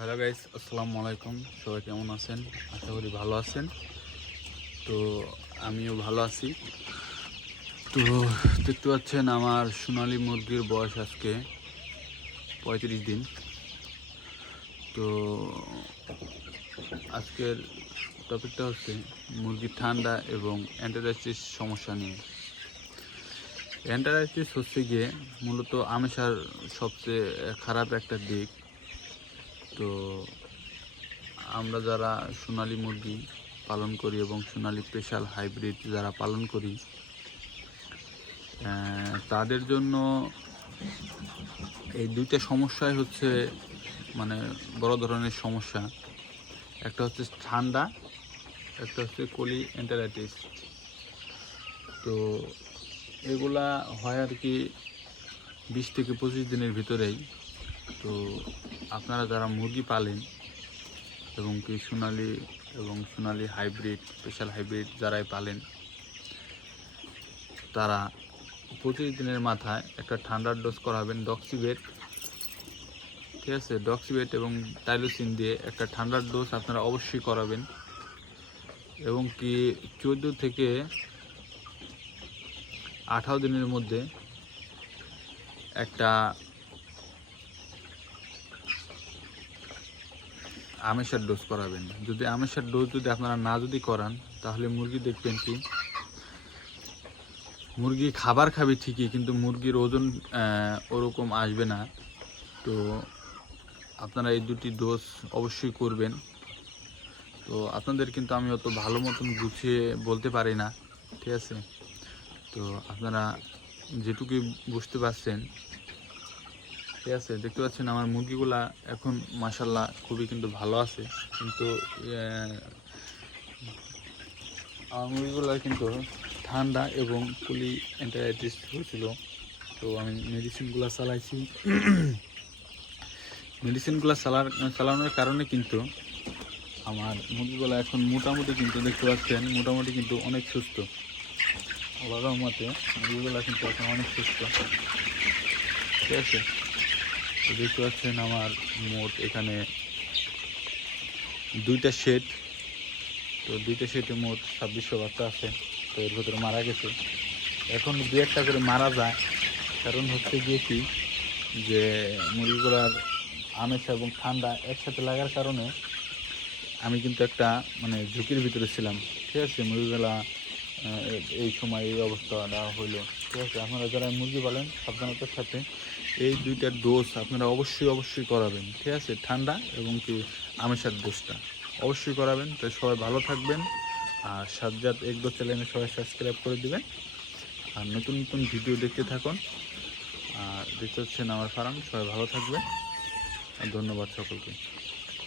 Hello guys, আসসালামু আলাইকুম। সবাই কেমন আছেন? আশা করি ভালো আছেন। তো আমিও ভালো আছি। তো দেখতে পাচ্ছেন আমার সোনালী মুরগির বয়স আজকে 35 দিন। তো আজকের টপিকটা হচ্ছে মুরগির ঠান্ডা এবং অ্যান্টারাইটিস সমস্যা নিয়ে। অ্যান্টারাইটিস হচ্ছে গিয়ে মূলত আমেশার সবচেয়ে খারাপ একটা দিক। তো আমরা যারা সোনালী মুরগি পালন করি এবং সোনালী স্পেশাল হাইব্রিড যারা পালন করি, তাদের জন্য এই দুইটা সমস্যাই হচ্ছে মানে বড় ধরনের সমস্যা। একটা হচ্ছে ঠান্ডা, একটা হচ্ছে কোলি এন্টারাইটিস। তো এগুলা হয় আর কি 20 থেকে 25 দিনের ভিতরেই। তো আপনারা যারা মুরগি পালেন এবং কি সোনালী এবং সোনালী হাইব্রিড স্পেশাল হাইব্রিড যারাই পালেন, তারা 25 দিনের মাথায় একটা ঠান্ডার ডোজ করাবেন ডক্সিবেট। ঠিক আছে, ডক্সিবেট এবং টাইলোসিন দিয়ে একটা ঠান্ডার ডোজ আপনারা অবশ্যই করাবেন। এবং কি 14 থেকে 18 দিনের মধ্যে একটা আমেশার ডোজ করাবেন। যদি আমেশার ডোজ যদি আপনারা না যদি করান, তাহলে মুরগি দেখবেন কি মুরগি খাবার খাবে ঠিকই, কিন্তু মুরগির ওজন ওরকম আসবে না। তো আপনারা এই দুটি ডোজ অবশ্যই করবেন। তো আপনাদের কিন্তু আমি অত ভালো মতন গুছিয়ে বলতে পারি না, ঠিক আছে? তো আপনারা যেটুকু বুঝতে পারছেন, ঠিক আছে? দেখতে পাচ্ছেন আমার মুরগিগুলা এখন মাশাল্লাহ খুবই কিন্তু ভালো আছে। কিন্তু আমার মুরগিগুলা কিন্তু ঠান্ডা এবং কুলি এন্টারাইটিস হয়েছিল। তো আমি মেডিসিনগুলো চালাইছি। মেডিসিনগুলো চালানোর কারণে কিন্তু আমার মুরগিগুলো এখন মোটামুটি কিন্তু দেখতে পাচ্ছেন মোটামুটি কিন্তু অনেক সুস্থ। আল্লাহর রহমতে মুরগিগুলো কিন্তু এখন অনেক সুস্থ, ঠিক আছে? তো দেখতে পাচ্ছেন আমার মোট এখানে দুইটা শেড। তো দুইটা শেডে মোট 2600 বাচ্চা আছে। তো এর ভিতরে মারা গেছে, এখন দু একটা করে মারা যায়। কারণ হচ্ছে গিয়ে কি যে মুরগিগুলার আমেশা এবং ঠান্ডা একসাথে লাগার কারণে আমি কিন্তু একটা মানে ঝুঁকির ভিতরে ছিলাম, ঠিক আছে? মুরগিগুলা এই সময় এই অবস্থাটা হইলো, ঠিক আছে? আপনারা যারা মুরগি পালেন সাবধানতার সাথে এই দুইটার ডোজ আপনারা অবশ্যই করাবেন, ঠিক আছে? ঠান্ডা এবং কি আমেশার ডোজটা অবশ্যই করাবেন। তো সবাই ভালো থাকবেন। আর সাজ্জাদ এগ্রো চ্যানেলে সবাই সাবস্ক্রাইব করে দিবেন আর নতুন নতুন ভিডিও দেখতে থাকুন। আর দেখতে হচ্ছেন আমার ফার্ম। সবাই ভালো থাকবেন আর ধন্যবাদ সকলকে।